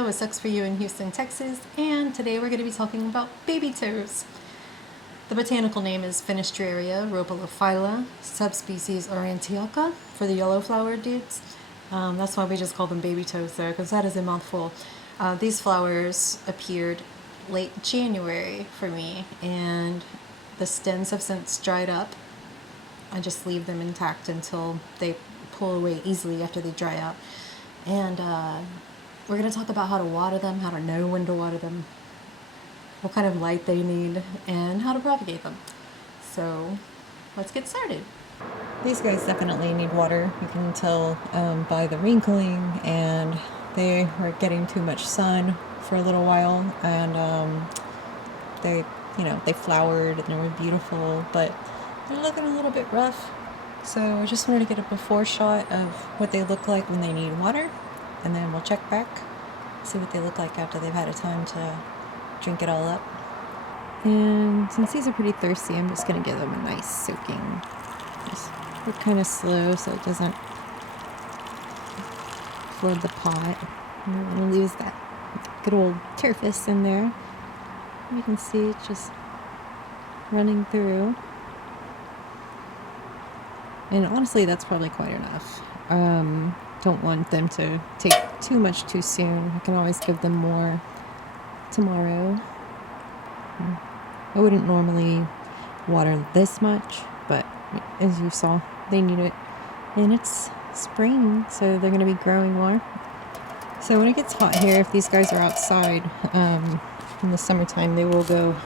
Andrea with Sucs For You in Houston, Texas, and today we're going to be talking about baby toes. The botanical name is Fenestraria, Rhopalophylla, subspecies Orientioca for the yellow flowered dudes. That's why we just call them baby toes there, because that is a mouthful. These flowers appeared late January for me, and the stems have since dried up. I just leave them intact until they pull away easily after they dry out. And we're going to talk about how to water them, how to know when to water them, what kind of light they need, and how to propagate them. So let's get started. These guys definitely need water. You can tell by the wrinkling, and they were getting too much sun for a little while, and they flowered and they were beautiful, but they're looking a little bit rough. So I just wanted to get a before shot of what they look like when they need water, and then we'll check back, see what they look like after they've had a time to drink it all up. And since these are pretty thirsty, I'm just going to give them a nice soaking. Just work kind of slow so it doesn't flood the pot. I don't want to lose that good old turfus in there. You can see it's just running through. And honestly, that's probably quite enough. Don't want them to take too much too soon. I can always give them more tomorrow. I wouldn't normally water this much, but as you saw, they need it. And it's spring, so they're going to be growing more. So when it gets hot here, if these guys are outside in the summertime, they will go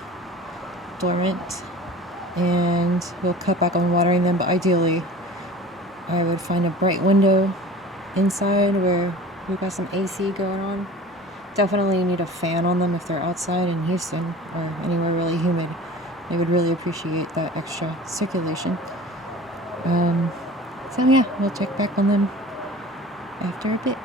dormant, and we'll cut back on watering them. But ideally, I would find a bright window inside where we've got some AC going on. Definitely need a fan on them if they're outside in Houston or anywhere really humid. I would really appreciate that extra circulation. So yeah, we'll check back on them after a bit.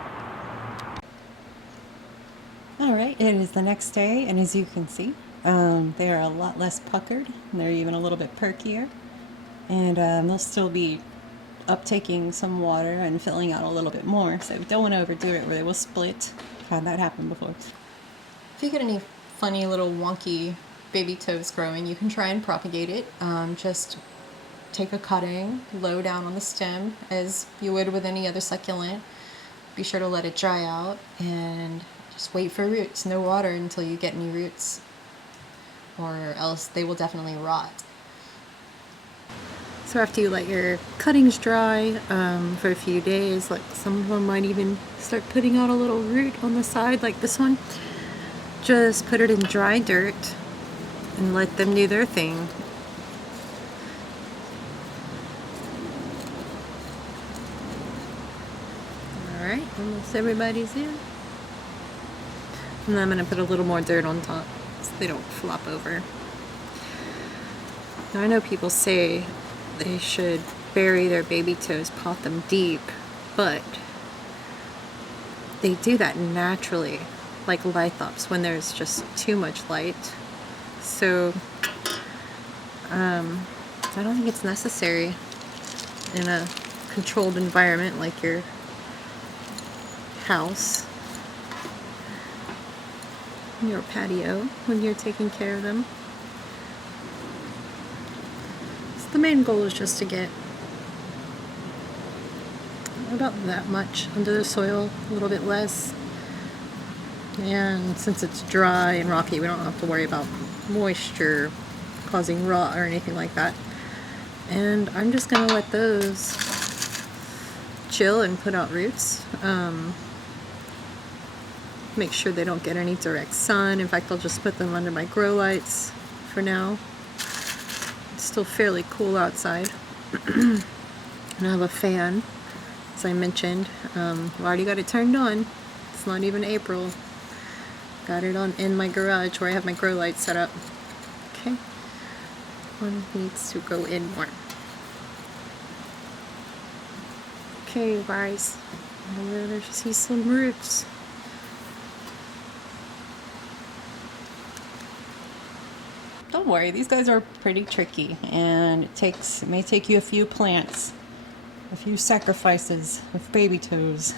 Alright, it is the next day, and as you can see, they are a lot less puckered. They're even a little bit perkier. And they'll still be uptaking some water and filling out a little bit more. So don't want to overdo it where they will split. Had that happen before. If you get any funny little wonky baby toes growing, you can try and propagate it. Just take a cutting, low down on the stem as you would with any other succulent. Be sure to let it dry out and just wait for roots. No water until you get any roots, or else they will definitely rot. So after you let your cuttings dry for a few days, like some of them might even start putting out a little root on the side like this one, just put it in dry dirt and let them do their thing. Alright, almost everybody's in. And then I'm going to put a little more dirt on top so they don't flop over. Now I know people say they should bury their baby toes, pot them deep, but they do that naturally, like lithops, when there's just too much light. So I don't think it's necessary in a controlled environment like your house, your patio, when you're taking care of them. The main goal is just to get about that much under the soil, a little bit less. And since it's dry and rocky, we don't have to worry about moisture causing rot or anything like that. And I'm just going to let those chill and put out roots. Make sure they don't get any direct sun. In fact, I'll just put them under my grow lights for now. Still fairly cool outside. And I have a fan, as I mentioned. I've already got it turned on. It's not even April. Got it on in my garage where I have my grow light set up. Okay, one needs to go in more. Okay, you guys, there's see some roots. Don't worry, these guys are pretty tricky, and it may take you a few plants, a few sacrifices with baby toes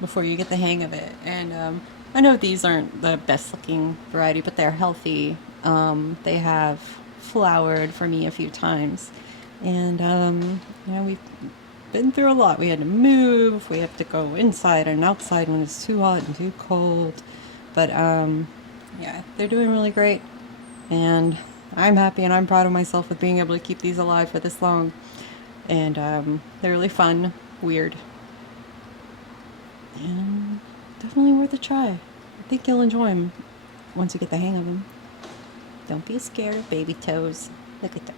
before you get the hang of it. And I know these aren't the best looking variety, but they're healthy. They have flowered for me a few times. And, we've been through a lot. We had to move, we have to go inside and outside when it's too hot and too cold. But, yeah, they're doing really great. And I'm happy and I'm proud of myself with being able to keep these alive for this long. And, they're really fun, weird, and definitely worth a try. I think you'll enjoy them once you get the hang of them. Don't be scared of baby toes. Look at them.